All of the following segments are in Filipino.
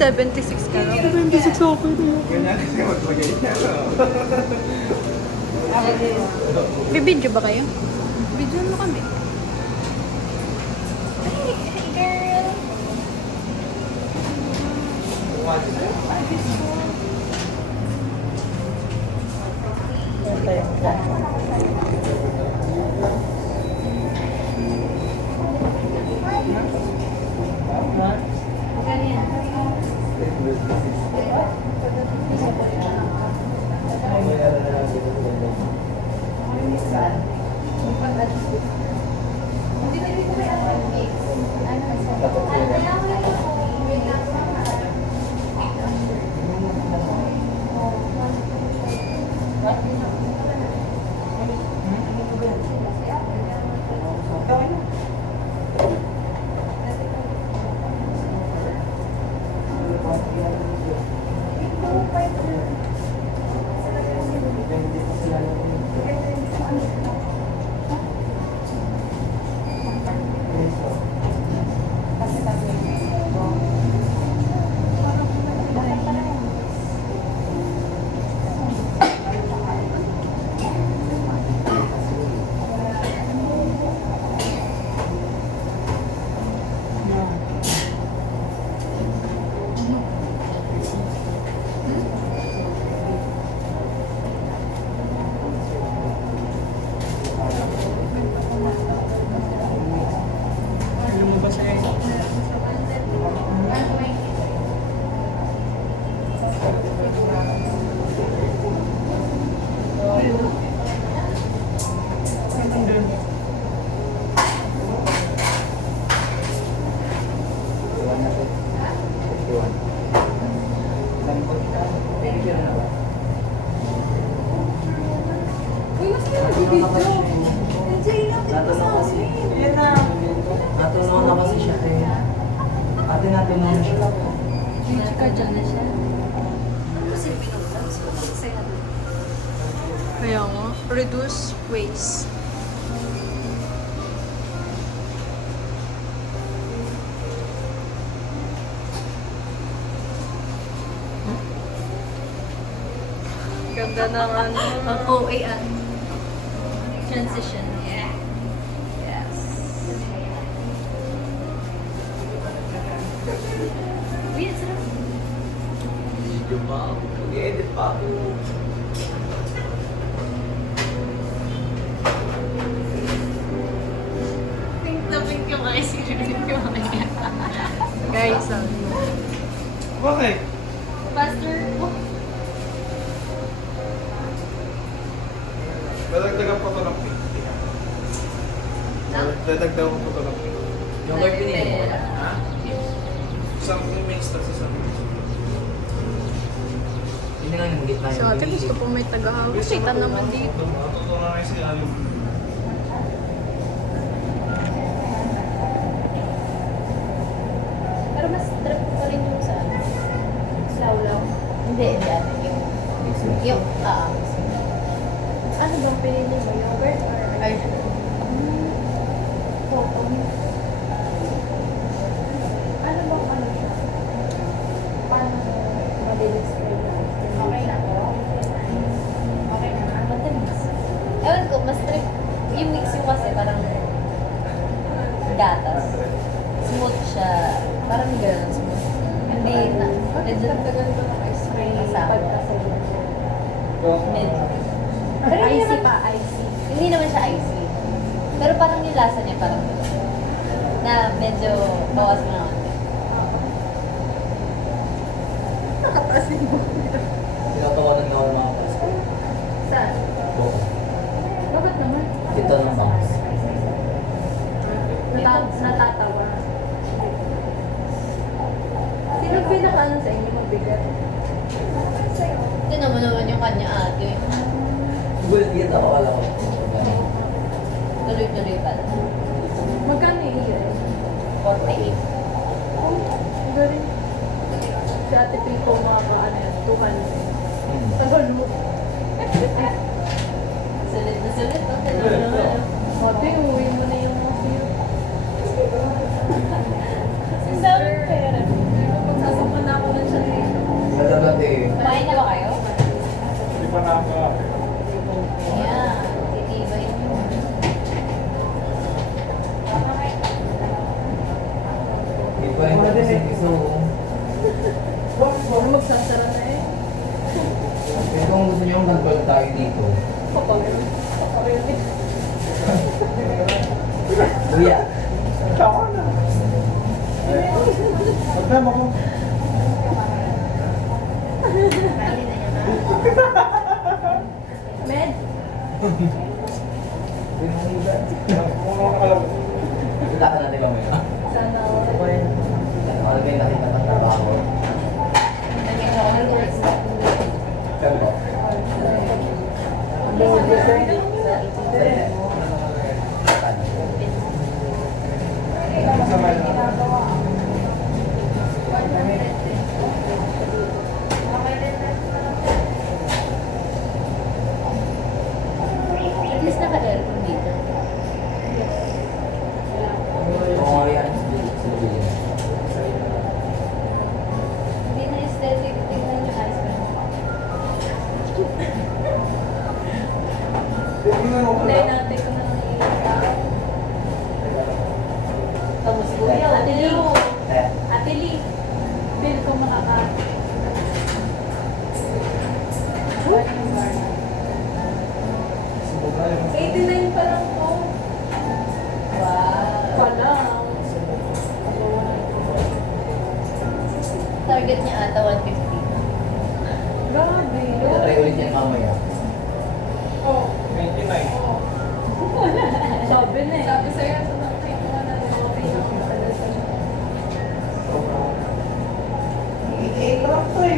76 ka lang. 26 ako na yun. Bibidyo ba kayo? Video mo kami. Natunaw na kasi siya eh. Ate natunaw na siya. Ka dyan na siya. Kaya nga, reduce waste. Ganda ng ano. Ang OA transition. Yeah. Yes. Wait, sarap. Video pa ako. Mag-edit pa ako. Pink na pink yung eyes. Pink yung eyes. Guys, Bakit? Faster. Oh. Dadagdagan pa ito ng pink. Dadagdagan pa ito ng pink. Yung card pinili mo wala. Ha? Isang mix na sa isang mix. Yun na nga yung gitna so ate gusto po may tagahawak. Kita naman dito. Matutunan kayo si Alim. Pero mas drip pa rin yung sa Lawlaw. Hindi, ate. Yung, ano bang pinili mo? Yogurt or ice cream? Coco. Ano bang ano siya? Paano ma-describe na? Okay na po? Okay na. Matamis. Ewan ko, mas trip. Yung mix yung kasi parang gatas. Smooth siya. Parang gano'n smooth. Hindi na. Medyo ganito ng ice cream. Pagkasa medyo. Pero icy pa, icy. Hindi naman siya icy. Pero parang yung lasa niya parang na medyo bawas mo naman. Nakatasin mo. Tinatawanan nga ako ng mga pasko. Saan? Buko. Bakit naman? Dito ng box. Natatawa. Sino pinaka-ano sa inyo mabigat? Ito naman yung kanya ate. Gulat dito ako alam ko. Tuloy-tuloy pa. Magkano yung year? 48. Galing. Si ate Pico mga ano yan, 200. Tagal mo. Sulit na sulit. Ate, uwi mo na yung mga Ang daming pera. Pagsasapan na ako ng Huwag na magsasara na eh. Kaya kung gusto niyo mag-vlog tayo dito, Papagod. Papagod. Kuya. Tama na. Problema ko. Med? Kita ka natin mamaya. Sana all. Ano kayo nakita ng trabaho? Naging ako ng words na Pero po. At least naka-aircon dito. Oo, yan. Sige. Hindi na aesthetic. Tingnan yung ice cream. Play natin kung ano yung tapos kuya, Ate Lee. Ate Lee. Feel ko makaka... 89 pa lang po. Wow. Pa lang. Target niya ata 150. Grabe. Try ulit yan mamaya. Oh. 29. Sabi na eh. Sabi sa'yo, sa nakita ko na okay na ako sa lesson.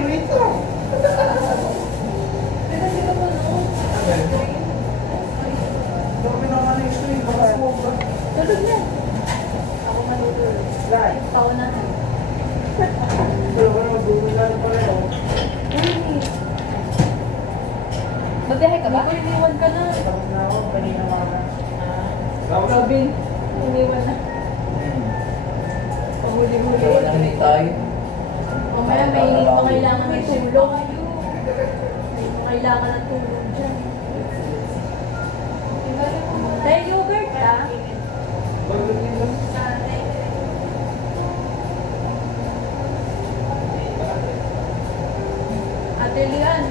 Wait lang. Pero hindi ka pa noon. Tulog na. Ako matutulog. Tao na. Magbiyahe ka ba? Ako iniwan ka na. Sabi, iniwan na. Pahuli-huli. Kaya lang hindi tayo. Mamaya may pangailangan ng tulong. May pangailangan ng tulong dyan. Tayo yogurt ka? Ate Lian,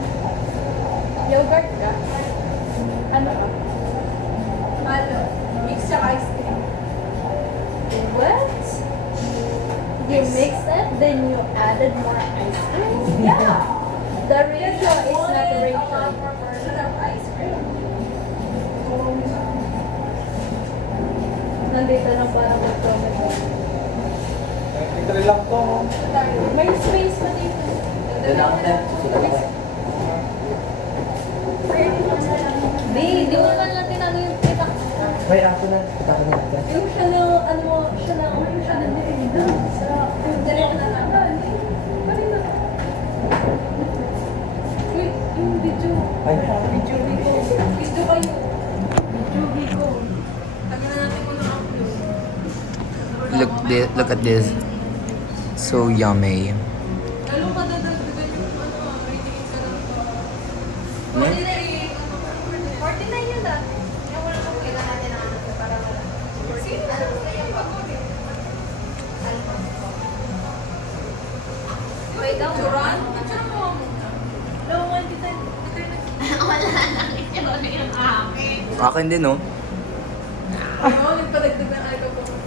yogurt ka? Ano ka? Ano? Mix sa ice cream. What? You mixed it, then you added more ice cream? Yeah. The ratio is not the ratio. Version of ice cream. Nandito lang para mag-comment. Ito lang to. May space pa dito. Doon ako na. Sulat ako. Di mo naman lang tinago yung kita. May ako na. Kita ko na. Yung siya na, ano, siya na, siya na nilina. Sa, yung direct na naman. Kanina. Uy, yung video. Ay. Video kayo. Video. Tagal na natin kung na-upload. Look at this. So yummy. Lalo ka dadagdagan yung ano, rating ka lang. Hmm? 49 yun dati. Yung wala kang kailan natin na ano para wala. Sino na lang kaya pagod eh? Wait daw. Turan? Picture mo mo. No, 1 Wala lang. Ito yung akin. Akin din, no? Ano, nagpadagdag ng